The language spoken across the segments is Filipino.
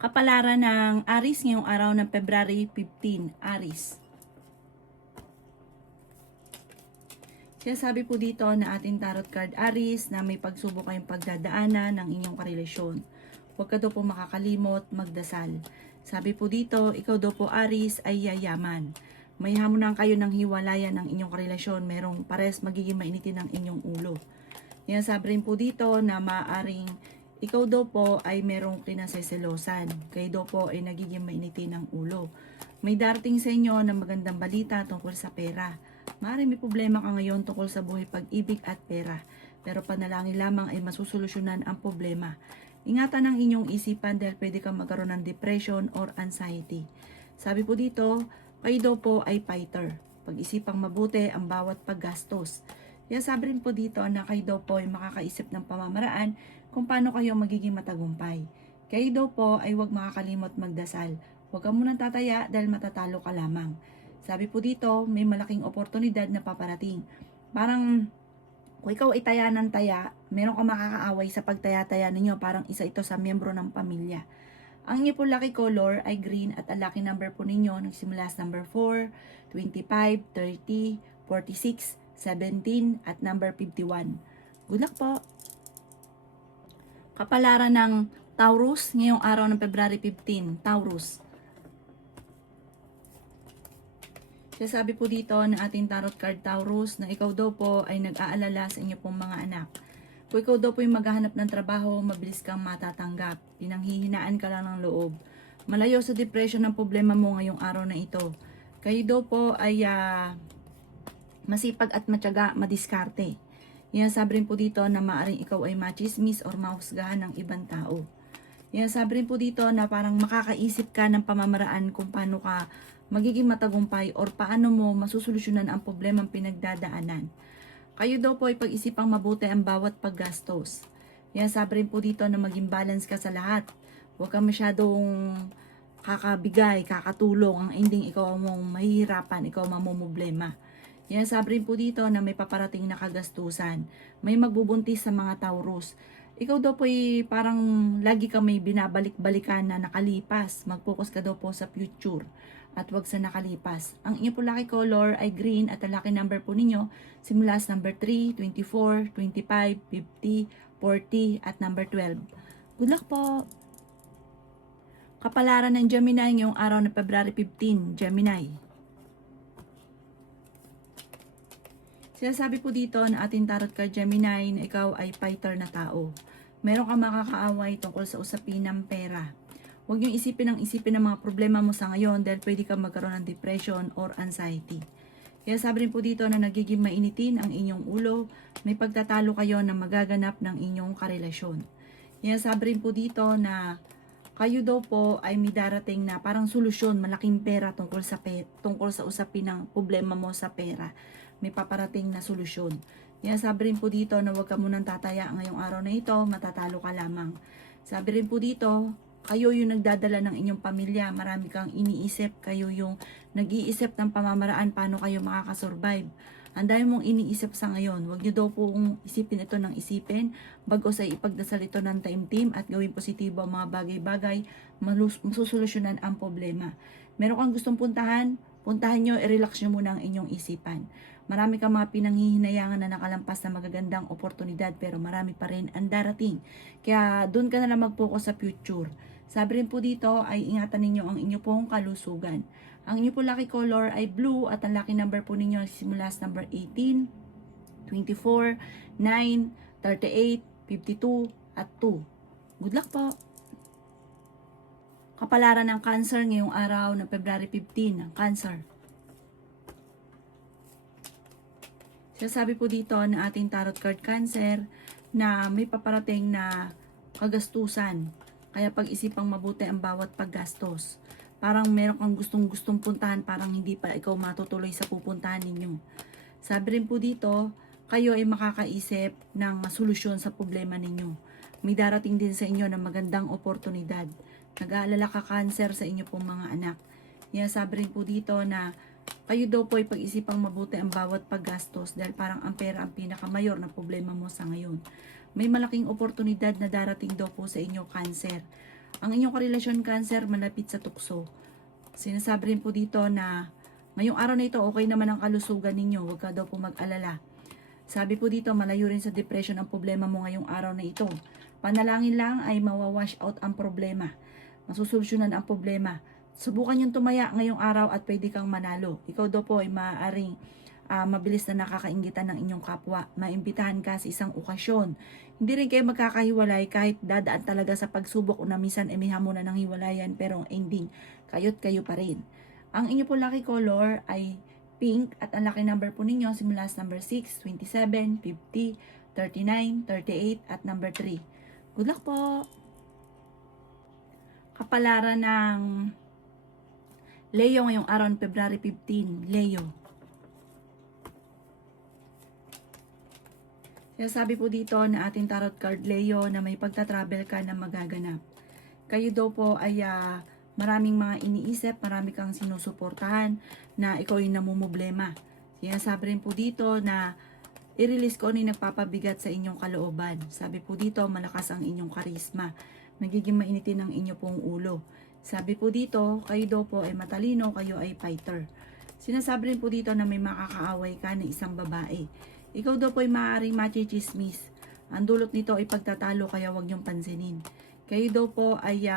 Kapalaran ng Aries ngayong araw ng February 15, Aries. Sinasabi po dito na ating tarot card Aries na may pagsubok kayong pagdadaanan ng inyong karelasyon. Huwag ka daw po makakalimot, magdasal. Sabi po dito, ikaw daw po Aries ay yayaman. May hamunan kayo ng hiwalayan ng inyong karelasyon, merong pares magiging mainitin ng inyong ulo. Yan sabi rin po dito na maaaring ikaw daw po ay merong kinaseselosan. Kayo daw po ay nagiging mainitin ng ulo. May darating sa inyo na magandang balita tungkol sa pera. Maaaring may problema ka ngayon tungkol sa buhay pag-ibig at pera. Pero panalangin lamang ay masusolusyonan ang problema. Ingatan ang inyong isipan dahil pwede kang magkaroon ng depression or anxiety. Sabi po dito, kayo daw po ay fighter. Pag-isipang mabuti ang bawat paggastos. Kaya sabi rin po dito na kayo daw po ay makakaisip ng pamamaraan kung paano kayo magiging matagumpay. Kayo daw po ay huwag makakalimot magdasal. Huwag ka munang tataya dahil matatalo ka lamang. Sabi po dito, may malaking oportunidad na paparating. Parang kung ikaw ay taya ng taya, meron ka makakaaway sa pagtaya-taya ninyo. Parang isa ito sa miyembro ng pamilya. Ang inyo po lucky color ay green at ang lucky number po ninyo nagsimula sa number 4, 25, 30, 46, 17 at number 51. Good luck po! Kapalaran ng Taurus ngayong araw ng February 15, Taurus. Sabi po dito ng ating tarot card Taurus na ikaw daw po ay nag-aalala sa inyo pong mga anak. Kung ikaw daw po ay maghahanap ng trabaho, mabilis kang matatanggap. Pinanghihinaan ka lang ng loob. Malayo sa depression ang problema mo ngayong araw na ito. Kayo daw po ay masipag at matyaga, madiskarte. Yan sabi rin po dito na maaaring ikaw ay machismis or mahusgahan ng ibang tao. Yan sabi rin po dito na parang makakaisip ka ng pamamaraan kung paano ka magiging matagumpay or paano mo masusolusyonan ang problemang pinagdadaanan. Kayo daw po ay pag-isipang mabuti ang bawat paggastos. Yan sabi rin po dito na maging balance ka sa lahat. Huwag ka masyadong kakabigay, kakatulong. Ang ending ikaw ang mahihirapan, ikaw ang mamumblema. Yan sabi rin po dito na may paparating na kagastusan. May magbubuntis sa mga Taurus. Ikaw daw po ay parang lagi ka may binabalik-balikan na nakalipas. Mag-focus ka daw po sa future at wag sa nakalipas. Ang inyo po lucky color ay green at ang lucky number po ninyo simula sa number 3, 24, 25, 50, 40 at number 12. Good luck po! Kapalaran ng Gemini ngayong araw na February 15, Gemini. Sinasabi po dito na ating tarot card Gemini na ikaw ay fighter na tao. Meron kang makakaaway tungkol sa usapin ng pera. Huwag niyong isipin ng mga problema mo sa ngayon dahil pwede kang magkaroon ng depression or anxiety. Kaya sabi rin po dito na nagiging mainitin ang inyong ulo, may pagtatalo kayo na magaganap ng inyong karelasyon. Kaya sabi rin po dito na kayo daw po ay may darating na parang solusyon, malaking pera tungkol sa usapin ng problema mo sa pera. May paparating na solusyon. Yan sabi rin po dito na huwag ka munang tataya ngayong araw na ito, matatalo ka lamang. Sabi rin po dito, kayo yung nagdadala ng inyong pamilya, marami kang iniisip, kayo yung nag-iisip ng pamamaraan paano kayo makakasurvive. Ang dami mong iniisip sa ngayon, huwag nyo daw pong isipin ito ng isipin, bago sa ipagdasal ito ng time at gawin positibo ang mga bagay-bagay, masusolusyonan ang problema. Meron kang gustong puntahan nyo, i-relax nyo muna ang inyong isipan. Marami kang mga pinanghihinayangan na nakalampas na magagandang oportunidad pero marami pa rin ang darating. Kaya doon ka na lang mag-focus sa future. Sabi rin po dito ay ingatan ninyo ang inyo pong kalusugan. Ang inyo po lucky color ay blue at ang lucky number po ninyo simula sa number 18, 24, 9, 38, 52 at 2. Good luck po! Kapalaran ng Cancer ngayong araw ng February 15 ng Cancer. Sabi po dito na ating tarot card Cancer na may paparating na kagastusan. Kaya pag-isipang mabuti ang bawat paggastos. Parang meron kang gustong puntahan, parang hindi pa ikaw matutuloy sa pupuntahan ninyo. Sabi rin po dito, kayo ay makakaisip ng solusyon sa problema ninyo. May darating din sa inyo na magandang oportunidad. Nag-aalala ka Cancer sa inyo pong mga anak. Kaya sabi rin po dito na kayo daw po ay pag-isipang mabuti ang bawat paggastos dahil parang ang pera ang pinakamayor na problema mo sa ngayon. May malaking oportunidad na darating daw po sa inyo Cancer. Ang inyong karelasyon Cancer, malapit sa tukso. Sinasabi rin po dito na ngayong araw na ito, okay naman ang kalusugan ninyo. Huwag ka daw po mag-alala. Sabi po dito, malayo rin sa depression ang problema mo ngayong araw na ito. Panalangin lang ay mawawash out ang problema. Masusolusyonan ang problema. Subukan yung tumaya ngayong araw at pwede kang manalo. Ikaw daw po ay maaaring mabilis na nakakainggitan ng inyong kapwa. Maimbitahan ka sa isang okasyon. Hindi rin kayo magkakahiwalay kahit dadaan talaga sa pagsubok o na minsan ay may hamunan ng hiwalayan, pero ang ending, kayo't kayo pa rin. Ang inyo po lucky color ay pink at ang lucky number po ninyo simula sa number 6, 27, 50, 39, 38 at number 3. Good luck po! Kapalaran ng Leo ngayong araw ng February 15. Leo. Sabi po dito na ating tarot card Leo na may pagta-travel ka na magaganap. Kayo daw po ay maraming mga iniisip, marami kang sinusuportahan na ikaw yung namumblema. Sabi rin po dito na i-release ko ano yung nagpapabigat sa inyong kalooban. Sabi po dito, malakas ang inyong karisma. Nagiging mainitin ang inyo pong ulo. Sabi po dito, kayo daw po ay matalino, kayo ay fighter. Sinasabi rin po dito na may makakaaway ka na isang babae. Ikaw daw po ay maaaring machichismis. Ang dulot nito ay pagtatalo, kaya huwag niyong pansinin. Kayo daw po ay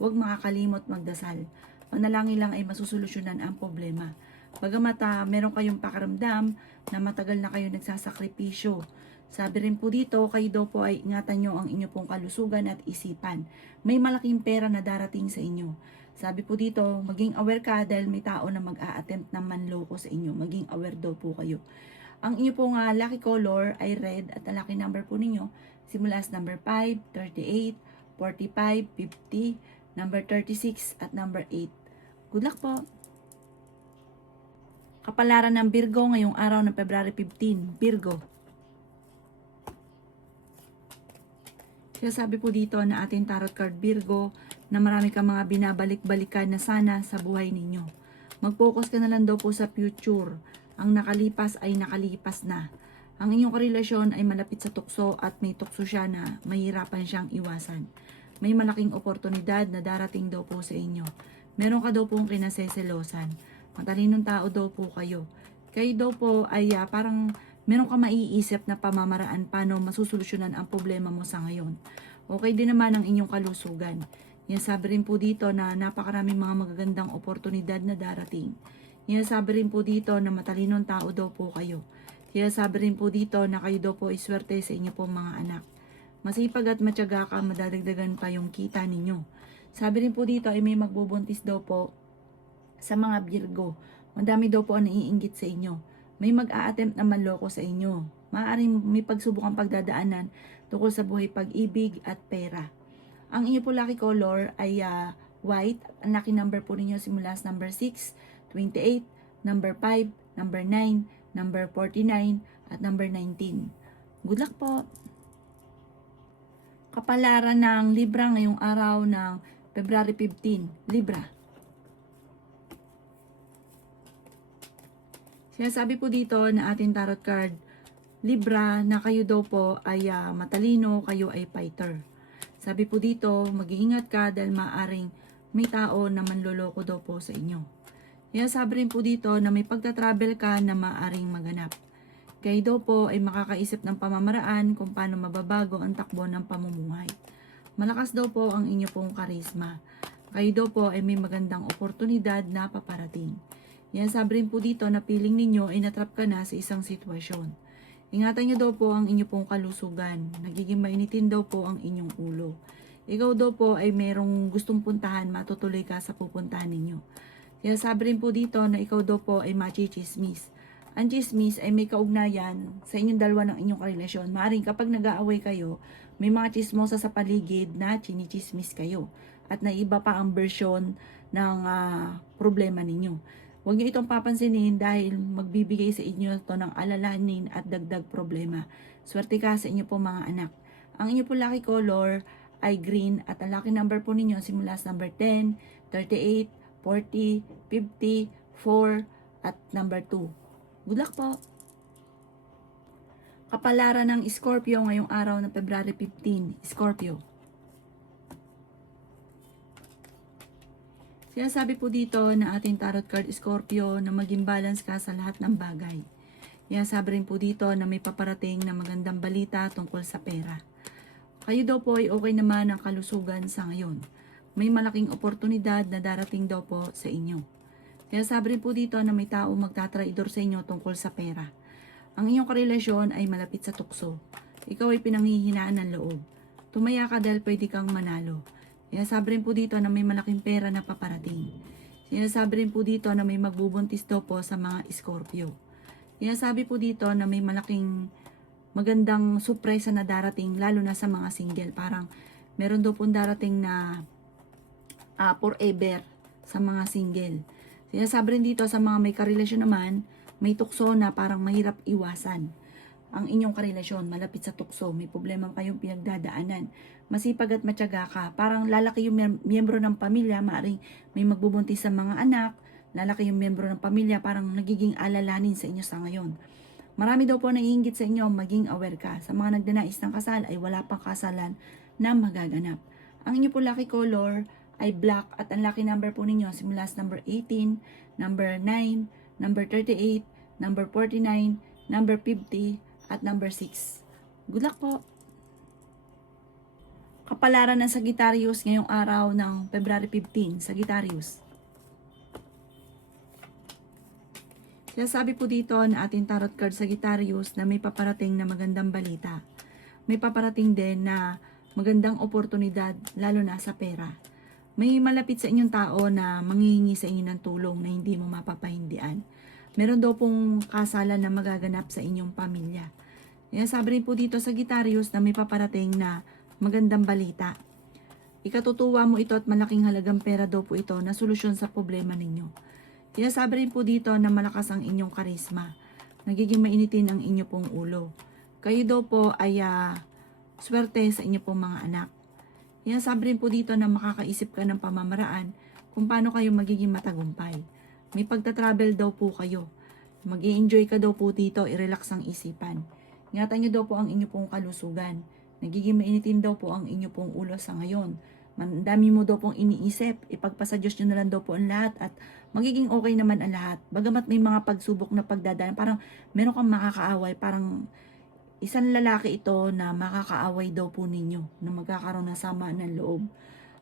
huwag makakalimot magdasal. Panalangin lang ay masusolusyonan ang problema. Bagamat meron kayong pakaramdam na matagal na kayo nagsasakripisyo. Sabi rin po dito, kayo daw po ay ingatan nyo ang inyo pong kalusugan at isipan. May malaking pera na darating sa inyo. Sabi po dito, maging aware ka dahil may tao na mag-a-attempt na manloko sa inyo. Maging aware daw po kayo. Ang inyo pong lucky color ay red at ang lucky number po ninyo simula sa number 5, 38, 45, 50, number 36 at number 8. Good luck po! Kapalaran ng Virgo ngayong araw ng February 15. Virgo. Sabi po dito na ating tarot card Virgo na marami kang mga binabalik-balikan na sana sa buhay ninyo. Mag-focus ka na lang daw po sa future. Ang nakalipas ay nakalipas na. Ang inyong karelasyon ay malapit sa tukso at may tukso siya na mahirapan siyang iwasan. May malaking oportunidad na darating daw po sa inyo. Meron ka daw pong kinaseselosan. Matalinong tao daw po kayo. Kayo daw po ay parang meron ka maiisip na pamamaraan paano masusolusyonan ang problema mo sa ngayon. Okay din naman ang inyong kalusugan. Sabi rin po dito na napakaraming mga magagandang oportunidad na darating. Sabi rin po dito na matalinong tao daw po kayo. Sabi rin po dito na kayo daw po ay swerte sa inyo pong mga anak. Masipag at matyaga ka, madadagdagan pa yung kita ninyo. Sabi rin po dito ay may magbubuntis daw po sa mga Virgo. Madami daw po ang naiinggit sa inyo. May mag-a-attempt na manloko sa inyo. Maaaring may pagsubukang pagdadaanan tungkol sa buhay, pag-ibig at pera. Ang inyo po lucky color ay white. Ang lucky number po ninyo simula sa number 6, 28, number 5, number 9, number 49, at number 19. Good luck po! Kapalaran ng Libra ngayong araw ng February 15. Libra. Sinasabi po dito na ating tarot card Libra na kayo daw po ay matalino, kayo ay fighter. Sabi po dito, mag-iingat ka dahil maaring may tao na manloloko daw po sa inyo. Sabi rin po dito na may pagta-travel ka na maaring maganap. Kayo daw po ay makakaisip ng pamamaraan kung paano mababago ang takbo ng pamumuhay. Malakas daw po ang inyo pong karisma. Kayo daw po ay may magandang oportunidad na paparating. Sabi rin po dito na piling ninyo ay natrap ka na sa isang sitwasyon. Ingatan nyo daw po ang inyo pong kalusugan. Nagiging mainitin daw po ang inyong ulo. Ikaw daw po ay merong gustong puntahan, matutuloy ka sa pupuntahan ninyo. Sabi rin po dito na ikaw daw po ay machichismis. Ang chismis ay may kaugnayan sa inyong dalawa ng inyong karelasyon. Maaring kapag nag-aaway kayo, may mga chismosa sa paligid na chinichismis kayo. At naiba pa ang version ng problema ninyo. Huwag niyo itong papansinin dahil magbibigay sa inyo ito ng alalahanin at dagdag problema. Swerte ka sa inyo po mga anak. Ang inyo po lucky color ay green at ang lucky number po ninyo simula sa number 10, 38, 40, 50, 4 at number 2. Good luck po! Kapalaran ng Scorpio ngayong araw ng February 15. Scorpio. Sinasabi po dito na ating tarot card Scorpio na maging balance ka sa lahat ng bagay. Sinasabi rin po dito na may paparating na magandang balita tungkol sa pera. Kayo daw po ay okay naman ang kalusugan sa ngayon. May malaking oportunidad na darating daw po sa inyo. Sinasabi rin po dito na may tao magtatraidor sa inyo tungkol sa pera. Ang inyong karelasyon ay malapit sa tukso. Ikaw ay pinanghihinaan ng loob. Tumaya ka dahil pwede kang manalo. Sinasabi rin po dito na may malaking pera na paparating. Sinasabi rin po dito na may magbubuntis daw po sa mga Scorpio. Sinasabi po dito na may malaking magandang surpresa na darating lalo na sa mga single. Parang meron daw pong darating na forever sa mga single. Sinasabi rin dito sa mga may karelasyon naman, may tukso na parang mahirap iwasan. Ang inyong karelasyon, malapit sa tukso, may problema kayong pinagdadaanan. Masipag at matyaga ka, parang lalaki yung miyembro ng pamilya, maaaring may magbubuntis sa mga anak, lalaki yung miyembro ng pamilya, parang nagiging alalanin sa inyo sa ngayon. Marami daw po naiinggit sa inyo, maging aware ka. Sa mga nagdanais ng kasal ay wala pang kasalan na magaganap. Ang inyo po lucky color ay black at ang lucky number po ninyo simula sa number 18, number 9, number 38, number 49, number 50, at number 6. Good luck po! Kapalaran ng Sagittarius ngayong araw ng February 15, Sagittarius. Sinasabi po dito na ating tarot card Sagittarius na may paparating na magandang balita. May paparating din na magandang oportunidad lalo na sa pera. May malapit sa inyong tao na manghihingi sa inyo ng tulong na hindi mo mapapahindian. Meron daw pong kasalan na magaganap sa inyong pamilya. Sabi rin po dito sa Sagittarius na may paparating na magandang balita. Ikatutuwa mo ito at malaking halagang pera daw po ito na solusyon sa problema ninyo. Sinasabi rin po dito na malakas ang inyong karisma. Nagiging mainitin ang inyo pong ulo. Kayo daw po ay swerte sa inyo pong mga anak. Sinasabi rin po dito na makakaisip ka ng pamamaraan kung paano kayo magiging matagumpay. May pagta-travel daw po kayo. Mag-i-enjoy ka daw po dito, i-relax ang isipan. Ingatan nyo daw po ang inyo pong kalusugan. Nagiging mainitin daw po ang inyo pong ulo sa ngayon. Dami mo daw pong iniisip, ipagpasa Diyos nyo na lang daw po ang lahat at magiging okay naman ang lahat. Bagamat may mga pagsubok na pagdadaan, parang meron kang makakaaway, parang isang lalaki ito na makakaaway daw po ninyo, na magkakaroon ng sama ng loob.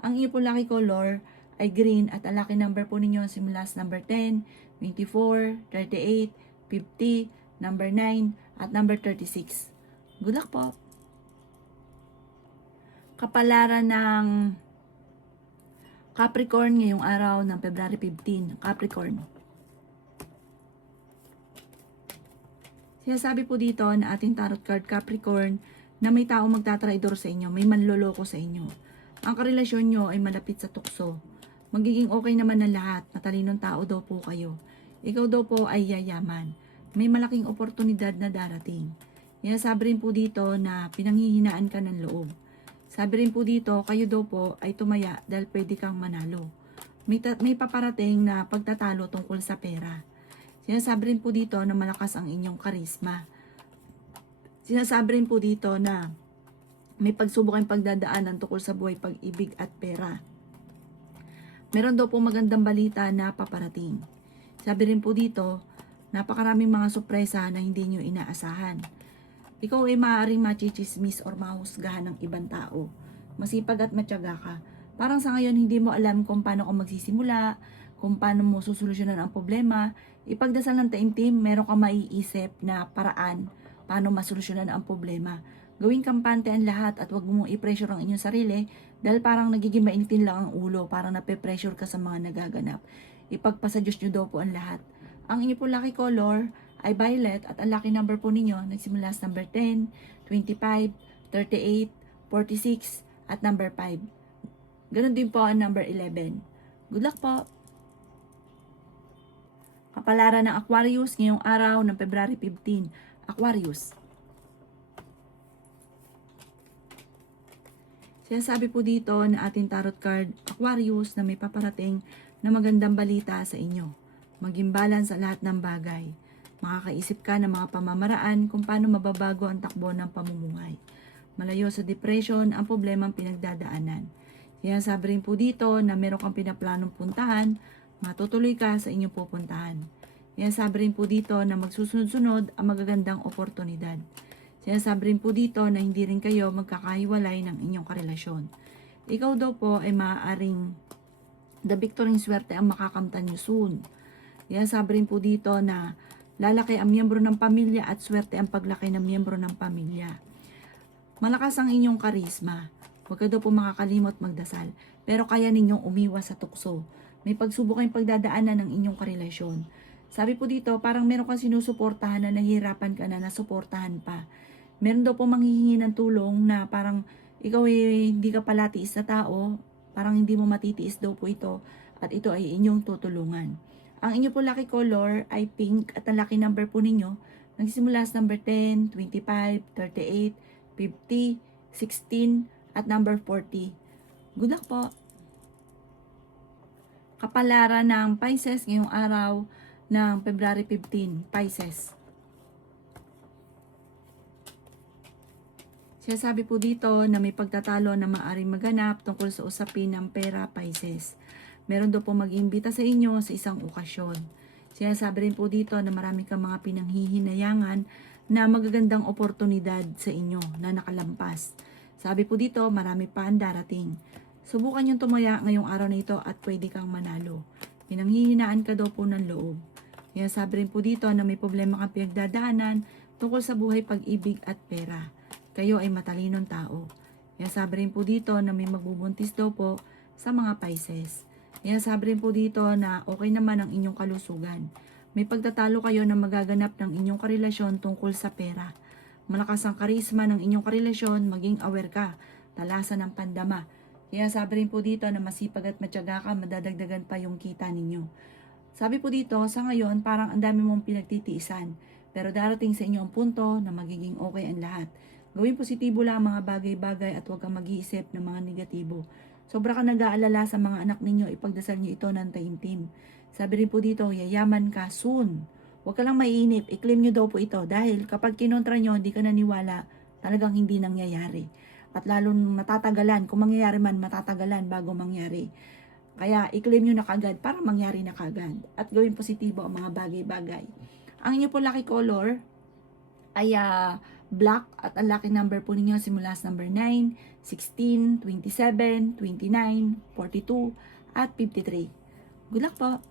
Ang inyo pong lucky color ay green at ang lucky number po ninyo simula sa number 10, 24, 38, 50, number 9, at number 36. Good luck po! Kapalaran ng Capricorn ngayong araw ng February 15. Capricorn. Sinasabi po dito na ating tarot card Capricorn na may tao magtatraidor sa inyo, may manloloko sa inyo. Ang karelasyon nyo ay malapit sa tukso. Magiging okay naman ang lahat, matalinong tao daw po kayo. Ikaw daw po ay yayaman. May malaking oportunidad na darating. Sabi rin po dito na pinanghihinaan ka ng loob. Sabi rin po dito, kayo daw po ay tumaya dahil pwede kang manalo. May paparating na pagtatalo tungkol sa pera. Sinasabi rin po dito na malakas ang inyong karisma. Sinasabi rin po dito na may pagsubok ang pagdadaanan tungkol sa buhay, pag-ibig at pera. Meron daw po magandang balita na paparating. Sabi rin po dito, napakaraming mga sorpresa na hindi nyo inaasahan. Ikaw ay maaaring machichismis or mahusgahan ng ibang tao. Masipag at matyaga ka. Parang sa ngayon hindi mo alam kung paano ka magsisimula, kung paano mo susolusyonan ang problema. Ipagdasal ng taimtim, meron ka maiisip na paraan paano masolusyonan ang problema. Gawing kampante ang lahat at huwag mo i-pressure ang inyong sarili dahil parang nagiging mainitin lang ang ulo, parang nape-pressure ka sa mga nagaganap. Ipagpasa Diyos nyo daw po ang lahat. Ang inyo po lucky color ay violet at ang lucky number po ninyo nagsimula sa number 10, 25, 38, 46 at number 5. Ganon din po ang number 11. Good luck po! Kapalaran ng Aquarius ngayong araw ng February 15. Aquarius. Sinasabi po dito na ating tarot card Aquarius na may paparating na magandang balita sa inyo. Maging balance sa lahat ng bagay. Makakaisip ka ng mga pamamaraan kung paano mababago ang takbo ng pamumuhay. Malayo sa depression ang problemang pinagdadaanan. Kaya sabi rin po dito na meron kang pinaplanong puntahan, matutuloy ka sa inyong pupuntahan. Kaya sabi rin po dito na magsusunod-sunod ang magagandang oportunidad. Sinasabi rin po dito na hindi rin kayo magkakahiwalay ng inyong karelasyon. Ikaw daw po ay maaaring the victory swerte ang makakamtan nyo soon. Kaya sabi rin po dito na lalaki ang miyembro ng pamilya at swerte ang paglaki ng miyembro ng pamilya. Malakas ang inyong karisma. Huwag ka daw po makakalimot magdasal. Pero kaya ninyong umiwas sa tukso. May pagsubok kayong pagdadaanan ng inyong karelasyon. Sabi po dito, parang meron kang sinusuportahan na nahihirapan ka na nasuportahan pa. Meron daw po manghihingi ng tulong na parang ikaw ay hindi ka pala tiis na tao. Parang hindi mo matitiis daw po ito. At ito ay inyong tutulungan. Ang inyo po lucky color ay pink at ang lucky number po ninyo nagsimula sa number 10, 25, 38, 50, 16, at number 40. Good luck po! Kapalaran ng Pisces ngayong araw ng February 15, Pisces. Sinasabi po dito na may pagtatalo na maaaring maganap tungkol sa usapin ng pera, Pisces. Meron daw po mag-imbita sa inyo sa isang okasyon. Sinasabi rin po dito na marami kang mga pinanghihinayangan na magagandang oportunidad sa inyo na nakalampas. Sabi po dito, marami pa ang darating. Subukan yung tumaya ngayong araw na ito at pwede kang manalo. Pinanghihinaan ka daw po ng loob. Kaya sabi rin po dito na may problema kang pinagdadaanan tungkol sa buhay, pag-ibig at pera. Kayo ay matalinong tao. Kaya sabi rin po dito na may magbubuntis daw po sa mga Pisces. Kaya sabi rin po dito na okay naman ang inyong kalusugan. May pagtatalo kayo na magaganap ng inyong karelasyon tungkol sa pera. Malakas ang karisma ng inyong karelasyon, maging aware ka, talasan ng pandama. Kaya sabi rin po dito na masipag at matyaga ka, madadagdagan pa yung kita ninyo. Sabi po dito, sa ngayon parang ang dami mong pinagtitiisan, pero darating sa inyo ang punto na magiging okay ang lahat. Gawin positibo lang ang mga bagay-bagay at huwag kang mag-iisip ng mga negatibo. Sobra ka nag-aalala sa mga anak ninyo, ipagdasal nyo ito ng taimtim. Sabi rin po dito, yayaman ka soon. Huwag ka lang maiinip, i-claim nyo daw po ito dahil kapag kinontra nyo, hindi ka naniwala, talagang hindi nangyayari. At lalo matatagalan, kung mangyayari man, matatagalan bago mangyari. Kaya i-claim nyo na kagad para mangyari na kagad. At gawin positibo ang mga bagay-bagay. Ang inyo po lucky color ay black at ang lucky number po ninyo simula sa number 9, 16, 27, 29, 42, at 53. Good luck po!